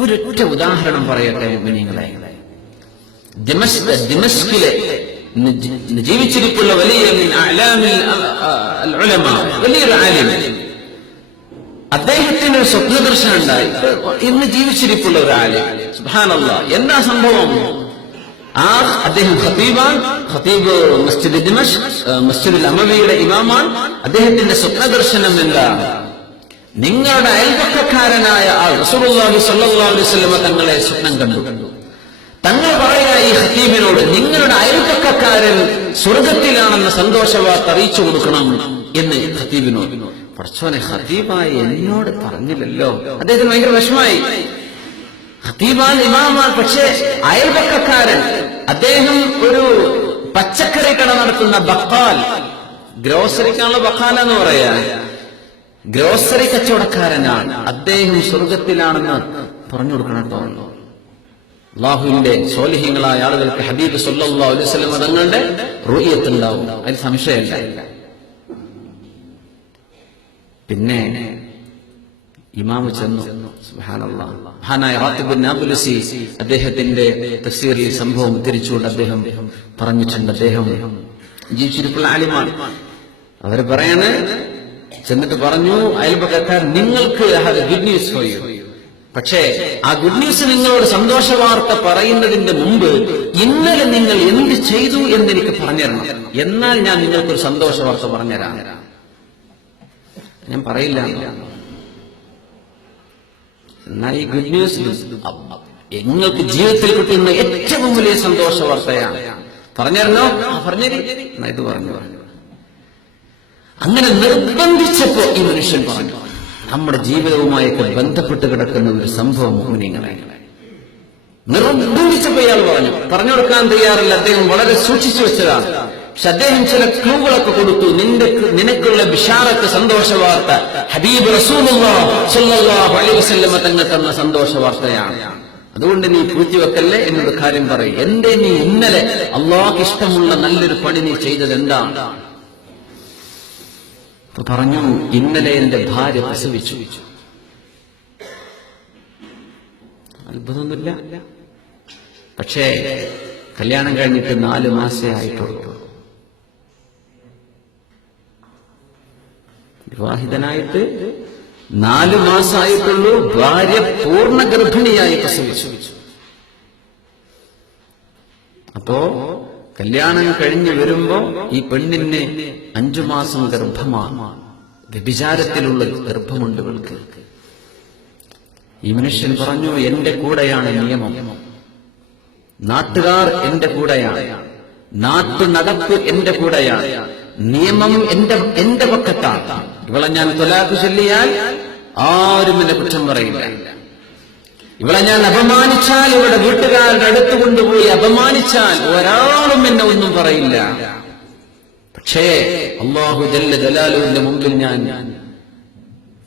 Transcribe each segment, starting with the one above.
ഒരൊറ്റ ഉദാഹരണം പറയട്ടെ മുഅ്മിനീങ്ങളെ. ദിമസ്കിലെ ജീവിച്ചിരിപ്പുള്ള വലിയ വലിയൊരു ആലിം, അദ്ദേഹത്തിന് ഒരു സ്വപ്നദർശനം ഉണ്ടായി. ഇന്ന് ജീവിച്ചിരിപ്പുള്ള ഒരു ആലിം, സുബ്ഹാനല്ലാഹ്. എന്താ സംഭവം? അദ്ദേഹം ഖതീബ് മസ്ജിദ് ദിമഷ്ക്, മസ്ജിദുൽ അമവിയുടെ ഇമാമാണ്. അദ്ദേഹത്തിന്റെ സ്വപ്നദർശനം എന്താണ്? നിങ്ങളുടെ അയൽപക്കക്കാരനായ ആൾ റസൂലുള്ളാഹി സ്വല്ലല്ലാഹു അലൈഹി വസല്ലം തങ്ങളെ സ്വപ്നം കണ്ടു. തങ്ങൾ പറയുക ഈ ഖതീബിനോട്, നിങ്ങളുടെ അയൽപക്കക്കാരൻ സ്വർഗത്തിലാണെന്ന സന്തോഷവാർത്ത അറിയിച്ചു കൊടുക്കണം എന്ന് ഖതീബിനോട്. പടച്ചോനെ, ഖതീബായി എന്നോട് പറഞ്ഞില്ലല്ലോ. അദ്ദേഹത്തിന് ഭയങ്കര വിഷമായി. ഖതീബാൻ ഇമാമാണ്, പക്ഷേ അയൽപക്കക്കാരൻ അദ്ദേഹം ഒരു പച്ചക്കറി കട നടത്തുന്ന ബഖാൽ, ഗ്രോസറിക്കാണല്ലോ ബഖാൽ എന്ന് പറയാ, ഗ്രോസറി കച്ചവടക്കാരനാണ്. അദ്ദേഹം സ്വർഗത്തിലാണെന്ന് പറഞ്ഞു കൊടുക്കണം കേട്ടോ. അല്ലാഹുവിന്റെ സ്വാലിഹീങ്ങളായ ആളുകൾക്ക് ഹബീബ് സല്ലല്ലാഹു അലൈഹി വസല്ലം തങ്ങളുടെ റുഅയത്ത് ഉണ്ടാവും, അതിൽ സംശയമില്ല. പിന്നെ ഇമാമ് ചെന്നു. സുബ്ഹാനല്ലാഹ്. മഹാനായ റാത്തിബ് ബിൻ നാബുലുസി അദ്ദേഹത്തിന്റെ തഫ്സീറിൽ സംഭവം ഉദ്ധരിച്ചുകൊണ്ട് അദ്ദേഹം പറഞ്ഞിട്ടുണ്ട്. അദ്ദേഹം ജീവിച്ചിരിപ്പുള്ള ആലിമാണ്. അവർ പറയാണ്, ചെന്നിട്ട് പറഞ്ഞു, അയൽപക്കക്കാർ, നിങ്ങൾക്ക് ഗുഡ് ന്യൂസ് ഫോർ യു. പക്ഷേ ആ ഗുഡ് ന്യൂസ് നിങ്ങളോട് സന്തോഷ വാർത്ത പറയുന്നതിന്റെ മുമ്പ് ഇന്നലെ നിങ്ങൾ എന്ത് ചെയ്തു എന്നെനിക്ക് പറഞ്ഞുതരണം. എന്നാൽ ഞാൻ നിങ്ങൾക്കൊരു സന്തോഷ വാർത്ത പറഞ്ഞുതരാം. ഞാൻ പറയില്ല. എന്നാൽ ഈ ഗുഡ് ന്യൂസ് നിങ്ങൾക്ക് ജീവിതത്തിൽ കിട്ടുന്ന ഏറ്റവും വലിയ സന്തോഷ വാർത്തയാണ്. പറഞ്ഞുതരണോ? പറഞ്ഞേരി. ഇത് പറഞ്ഞു. അങ്ങനെ നിർബന്ധിച്ചപ്പോ ഈ മനുഷ്യൻ പറഞ്ഞു, നമ്മുടെ ജീവിതവുമായൊക്കെ ബന്ധപ്പെട്ട് കിടക്കുന്ന ഒരു സംഭവം മുഅ്മിനീങ്ങളെ. നിർബന്ധിച്ചപ്പോ ഇയാൾ പറഞ്ഞു കൊടുക്കാൻ തയ്യാറില്ല. അദ്ദേഹം വളരെ സൂക്ഷിച്ചു വെച്ചതാണ്. പക്ഷെ അദ്ദേഹം ചില ക്ലൂകളൊക്കെ കൊടുത്തു. നിനക്കുള്ള ബിശാറത്ത്, സന്തോഷ വാർത്ത ഹബീബ് റസൂലുള്ളാഹി സ്വല്ലല്ലാഹു അലൈഹി വസല്ലം തങ്ങൾ തന്ന സന്തോഷ വാർത്തയാണ്. അതുകൊണ്ട് നീ പൂഴ്ത്തിവെക്കല്ലേ, എന്നോട് കാര്യം പറയും. എന്തേ നീ ഇന്നലെ അള്ളാഹ്ക്ക് ഇഷ്ടമുള്ള നല്ലൊരു പണി നീ ചെയ്തത് എന്താണ്? പറഞ്ഞു, ഇന്നലെ എന്റെ ഭാര്യ പ്രസവിച്ചു. അത്ഭുതമൊന്നുമില്ല. പക്ഷേ കല്യാണം കഴിഞ്ഞിട്ട് 4 മാസേ ആയിട്ടുള്ളൂ. വിവാഹിതനായിട്ട് 4 മാസമായിട്ടുള്ളൂ. ഭാര്യ പൂർണ്ണ ഗർഭിണിയായി പ്രസവിച്ചു. അപ്പോ കല്യാണം കഴിഞ്ഞു വരുമ്പോ ഈ പെണ്ണിന് 5 മാസം ഗർഭമാണ്. വ്യഭിചാരത്തിലുള്ള ഗർഭമുണ്ട് ഇവൾക്ക്. ഈ മനുഷ്യൻ പറഞ്ഞു, എന്റെ കൂടെയാണ് നിയമം, നാട്ടുകാർ എന്റെ കൂടെയാണ്, നാട്ടു നടപ്പ് എന്റെ കൂടെയാണ്, നിയമം എന്റെ പക്കത്താണ്. ഇവളെ ഞാൻ ത്വലാഖ് ചൊല്ലിയാൽ ആരും എന്നെ കുറ്റം പറയില്ല. ഇവളെ ഞാൻ അപമാനിച്ചാൽ, ഇവിടെ വീട്ടുകാരുടെ അടുത്ത് കൊണ്ടുപോയി അപമാനിച്ചാൽ ഒരാളും എന്നെ ഒന്നും പറയില്ല. പക്ഷേ അല്ലാഹു ജല്ല ജലാലുവിന്റെ മുമ്പിൽ ഞാൻ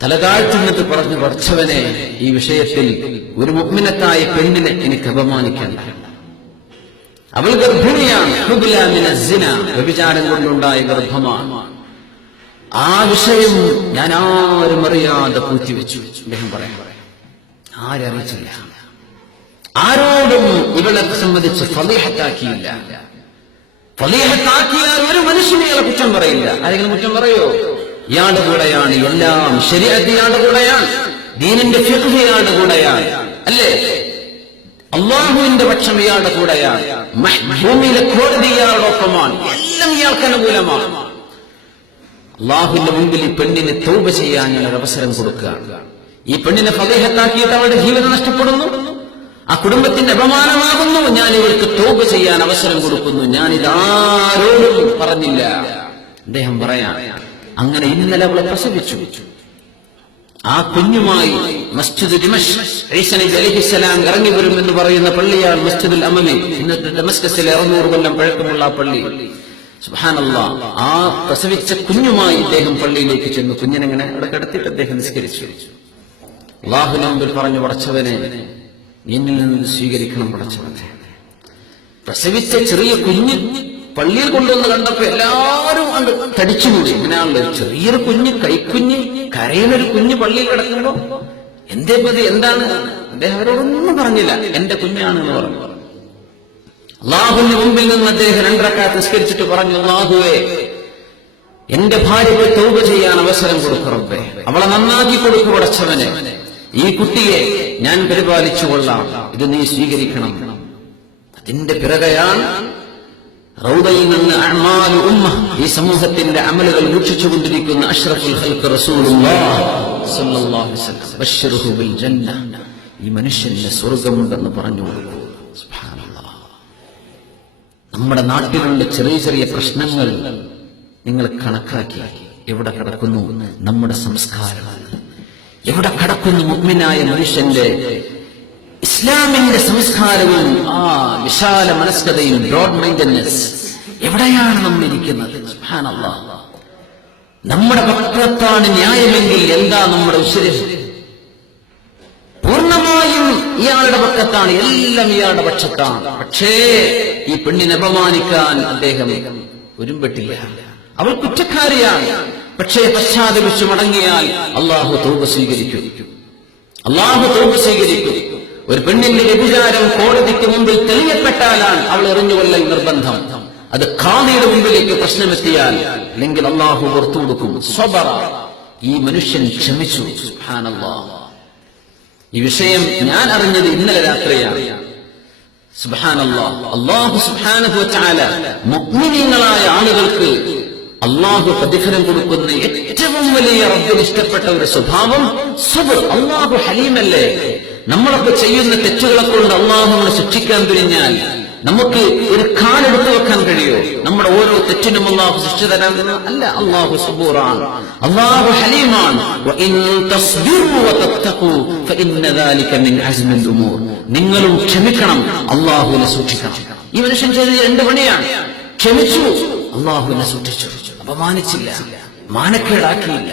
തലതാഴ്ത്തുന്നിട്ട് പറഞ്ഞു, പഠിച്ചവനെ, ഈ വിഷയത്തിൽ ഒരു മുഅ്മിനത്തായ പെണ്ണിനെ എനിക്ക് അപമാനിക്കണ്ട. അവൾ ഗർഭിണിയാണ്. ഹുബ്ല മിന സിന, വ്യഭിചാരം കൊണ്ടുണ്ടായ ഗർഭമാണ്. ആ വിഷയം ഞാൻ ആരും അറിയാതെ പൂഴ്ത്തിവെച്ചു. അദ്ദേഹം പറയാൻ ആരറിയിച്ചില്ല. ആരോടും ഇവളെ സംബന്ധിച്ച് ഫളീഹത്താക്കിയില്ല. ഫളീഹത്താക്കിയാൽ ഒരു മനുഷ്യനെ ഇയാളെ കുറ്റം പറയില്ല. ആരെങ്കിലും കുറ്റം പറയോ? ഇയാളുടെ കൂടെയാണ് എല്ലാം. ശരീഅത്ത് ഇയാളുടെ കൂടെയാണ്, ദീനിന്റെ ഫിഖ് ഇയാളുടെ കൂടെയാണ്, അല്ലേ? അല്ലാഹുവിന്റെ പക്ഷം ഇയാളുടെ കൂടെയാണ്, ഭൂമിയിലെ കോടതി ഇയാളുടെ ഒപ്പമാണ്, എല്ലാം ഇയാൾക്ക് അനുകൂലമാണ്. അല്ലാഹുവിന്റെ മുമ്പിൽ ഈ പെണ്ണിന് തൗബ ചെയ്യാൻ ഞാൻ ഒരു അവസരം കൊടുക്കുകയാണ്. ഈ പെണ്ണിനെ ഫളീഹത്താക്കിയിട്ട് അവളുടെ ജീവിതം നഷ്ടപ്പെടുന്നു, ആ കുടുംബത്തിന്റെ അപമാനമാകുന്നു. ഞാൻ ഇവർക്ക് തൗബ ചെയ്യാൻ അവസരം കൊടുക്കുന്നു. ഞാനിതാരോടും പറഞ്ഞില്ല. അദ്ദേഹം പറയാം, അങ്ങനെ ഇന്നലെ അവളെ പ്രസവിച്ചു. ആ കുഞ്ഞുമായി മസ്ജിദ് ദിമഷ്ക്, ഈസാ നബി അലൈഹിസ്സലാം ഇറങ്ങി വരും എന്ന് പറയുന്ന പള്ളിയാണ് മസ്ജിദുൽ അമവി. ഇന്നത്തെ ദമസ്കസിലെ 600 കൊല്ലം പഴക്കമുള്ള ആ പള്ളി. സുബ്ഹാനല്ലാഹ്. ആ പ്രസവിച്ച കുഞ്ഞുമായി ഇദ്ദേഹം പള്ളിയിലേക്ക് ചെന്നു. കുഞ്ഞിനെങ്ങനെ അവിടെ കിടത്തിയിട്ട് അദ്ദേഹം നിസ്കരിച്ചു. അല്ലാഹുവിന്റെ മുമ്പിൽ പറഞ്ഞു, പടച്ചവനെ, എന്നിൽ നിന്ന് സ്വീകരിക്കണം പടച്ചവനെ. പ്രസവിച്ച ചെറിയ കുഞ്ഞ് പള്ളിയിൽ കൊണ്ടുവന്ന് കണ്ടപ്പോ എല്ലാവരും അത് തടിച്ചുകൂടി. ഇങ്ങനെയാണല്ലോ, ചെറിയൊരു കുഞ്ഞ്, കൈക്കുഞ്ഞ്, കരയുന്നൊരു കുഞ്ഞ് പള്ളിയിൽ കിടക്കുമ്പോ എന്തേ പതി എന്താണ്? അദ്ദേഹം അവരോടൊന്നും പറഞ്ഞില്ല. എന്റെ കുഞ്ഞാണെന്ന് പറഞ്ഞു. അള്ളാഹുവിന്റെ മുമ്പിൽ നിന്ന് അദ്ദേഹം 2 റക്അത്ത് നിസ്കരിച്ചിട്ട് പറഞ്ഞു, അള്ളാഹുവേ, എന്റെ ഭാര്യയ്ക്ക് തൗബ ചെയ്യാൻ അവസരം കൊടുക്കു റബ്ബേ, അവളെ നന്നാക്കി കൊടുക്കു പടച്ചവനെ, ഈ കുട്ടിയെ ഞാൻ പരിപാലിച്ചു കൊള്ളാം, ഇത് നീ സ്വീകരിക്കണം. അതിന്റെ പിറകെയാണ് റൗദയിൽ നിന്ന് അഅ്മാലു ഉമ്മ, ഈ സമൂഹത്തിന്റെ അമലുകൾ വീക്ഷിച്ചുകൊണ്ടിരിക്കുന്ന അഷ്റഫുൽ ഖൽഖ് റസൂലുള്ളാഹി സ്വല്ലല്ലാഹു അലൈഹി വസല്ലം ബശ്ശിറുഹു ബിൽ ജന്ന, ഈ മനുഷ്യന് സ്വർഗ്ഗമുണ്ടെന്ന് പറഞ്ഞു കൊടുക്കൂ. സുബ്ഹാനല്ലാഹ്. നമ്മുടെ നാട്ടിലുള്ള ചെറിയ ചെറിയ പ്രശ്നങ്ങൾ നിങ്ങൾ കണക്കാക്കി എവിടെ കിടക്കുന്നു നമ്മുടെ സംസ്കാരം? എവിടെ കിടക്കുന്നു മുഅ്മിനായ മനുഷ്യന്റെ ഇസ്ലാമിന്റെ സംസ്കാരവും ആ വിശാല മനസ്കതയും ബ്രോഡ് മൈൻഡഡ്നെസ് എവിടെയാണ് നമ്മൾ ഇരിക്കുന്നത്? സുബ്ഹാനല്ലാഹ്. നമ്മുടെ പക്ഷത്താണ് ന്യായമെങ്കിൽ എന്താ നമ്മുടെ ഉശിര്? പൂർണ്ണമായും ഇയാളുടെ പക്ഷത്താണ്, എല്ലാം ഇയാളുടെ പക്ഷത്താണ്. പക്ഷേ ഈ പെണ്ണിനെ അപമാനിക്കാൻ അദ്ദേഹം ഒരുമ്പെട്ടില്ല. അവൾ കുറ്റക്കാരിയാണ്. പക്ഷേ പശ്ചാത്തപിച്ചു മടങ്ങിയാൽ അള്ളാഹു തൗബ സ്വീകരിക്കും. അള്ളാഹു തൗബ സ്വീകരിക്കും. ഒരു പെണ്ണിന്റെ വ്യഭിചാരം കോടതിക്ക് മുമ്പിൽ തെളിയപ്പെട്ടാലാണ് അവൾ എറിഞ്ഞുകൊള്ളൽ നിർബന്ധം. അത് ഖാദിയുടെ മുമ്പിലേക്ക് പ്രശ്നമെത്തിയാൽ അല്ലെങ്കിൽ അള്ളാഹു പുറത്തു കൊടുക്കും. സ്വബറ, ഈ മനുഷ്യൻ ക്ഷമിച്ചു. സുബ്ഹാനല്ലാഹ്. ഈ വിഷയം ഞാൻ അറിഞ്ഞത് ഇന്നലെ രാത്രിയാണ്. സുബ്ഹാനല്ലാഹ്. അല്ലാഹു സുബ്ഹാനഹു വ തആല മുഅ്മിനീങ്ങളായ ആളുകൾക്ക് അള്ളാഹു പ്രതിഫലം കൊടുക്കുന്ന ഏറ്റവും വലിയ റബ്ബിന് ഇഷ്ടപ്പെട്ട ഒരു സ്വഭാവം സബ്ർ. അള്ളാഹു ഹലീമല്ലേ? നമ്മളൊക്കെ ചെയ്യുന്ന തെറ്റുകളെ കൊണ്ട് അള്ളാഹു നമ്മളെ ശിക്ഷിക്കാൻ തുനിഞ്ഞാൽ നമുക്ക് ഒരു കാലെടുത്തു വെക്കാൻ കഴിയോ? നമ്മുടെ ഓരോ തെറ്റിനും അള്ളാഹു ശിക്ഷ തരാൻ അല്ല. അള്ളാഹു സബൂറാണ്, അള്ളാഹു ഹലീമാണ്. നിങ്ങളും ക്ഷമിക്കണം, അള്ളാഹുവിനെ സൂക്ഷിക്കണം. ഈ മനുഷ്യൻ ചെയ്ത 2 പണിയാണ്. ക്ഷമിച്ചു, അള്ളാഹുവിനെ സൂക്ഷിച്ചു, അപമാനിച്ചില്ല, മാനക്കേടാക്കിയില്ല,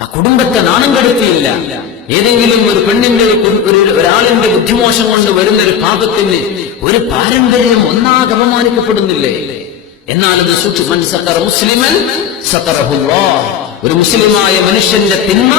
ആ കുടുംബത്തെ നാണം കെടുത്തിയില്ല. ഏതെങ്കിലും ഒരു പെണ്ണിന്റെ ഒരാളിന്റെ ബുദ്ധിമോശം കൊണ്ട് വരുന്ന ഒരു പാപത്തിന് ഒരു പാരമ്പര്യം ഒന്നാകെ അപമാനിക്കപ്പെടുന്നില്ലേ? എന്നാൽ അത് സൂക്ഷിമൻ സതറ മുസ്ലിമൻ സതറഹുല്ലാഹ്. ഒരു മുസ്ലിമായ മനുഷ്യന്റെ തിന്മ,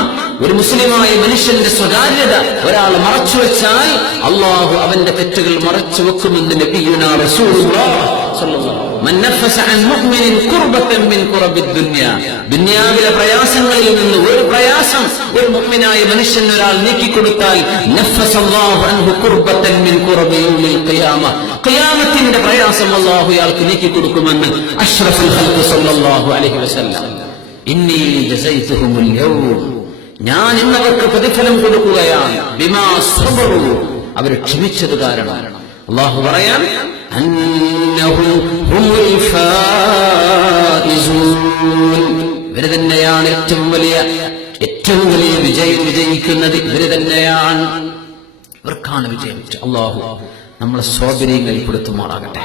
ഒരു മുസ്ലിമായ മനുഷ്യന്റെ സ്വകാര്യത ഒരാൾ മറച്ചുവെച്ചാൽ അള്ളാഹു അവന്റെ തെറ്റുകൾ മറച്ചു വെക്കുമെന്ന് നബിയുനാ റസൂലുള്ളാഹി സ്വല്ലല്ലാഹു അലൈഹി വസല്ലം. മൻ നഫസ അൻ മുഅ്മിനിൻ ഖുർബതൻ മിൻ ഖുറബിദ് ദുനിയ, ദുനിയാവിലെ പ്രയാസങ്ങളിൽ നിന്ന് ഒരു പ്രയാസം ഒരു മുഅ്മിനായ മനുഷ്യൻ ഒരാൾ നീക്കിക്കൊടുത്താൽ നഫസല്ലാഹു അൻഹു ഖുർബതൻ മിൻ ഖുറബി യൗമിൽ ഖിയാമ, ഖിയാമത്തിന്റെ പ്രയാസം അള്ളാഹു അയാൾക്ക് നീക്കിക്കൊടുക്കുമെന്ന് അഷ്റഫുൽ ഖൽഖ് സ്വല്ലല്ലാഹു അലൈഹി വസല്ലം. ഇന്നി ജസൈതുഹുൽ യൗം, ഞാൻ ഇന്നവർക്ക് പ്രതിഫലം കൊടുക്കുകയാണ്. ബിമാ സബറു, അവർ ക്ഷമിച്ചത് കാരണം. അല്ലാഹു പറയാൻ അന്നഹും ഹുമുൽ ഫായിസൂൻ, ഇവര് തന്നെയാണ് ഏറ്റവും വലിയ വിജയം വിജയിക്കുന്നത്. ഇവര് തന്നെയാണ്, ഇവർക്കാണ് വിജയം. അല്ലാഹു നമ്മളെ സ്വാബിരിയങ്ങളിൽ പെടുത്തുമാറാകട്ടെ.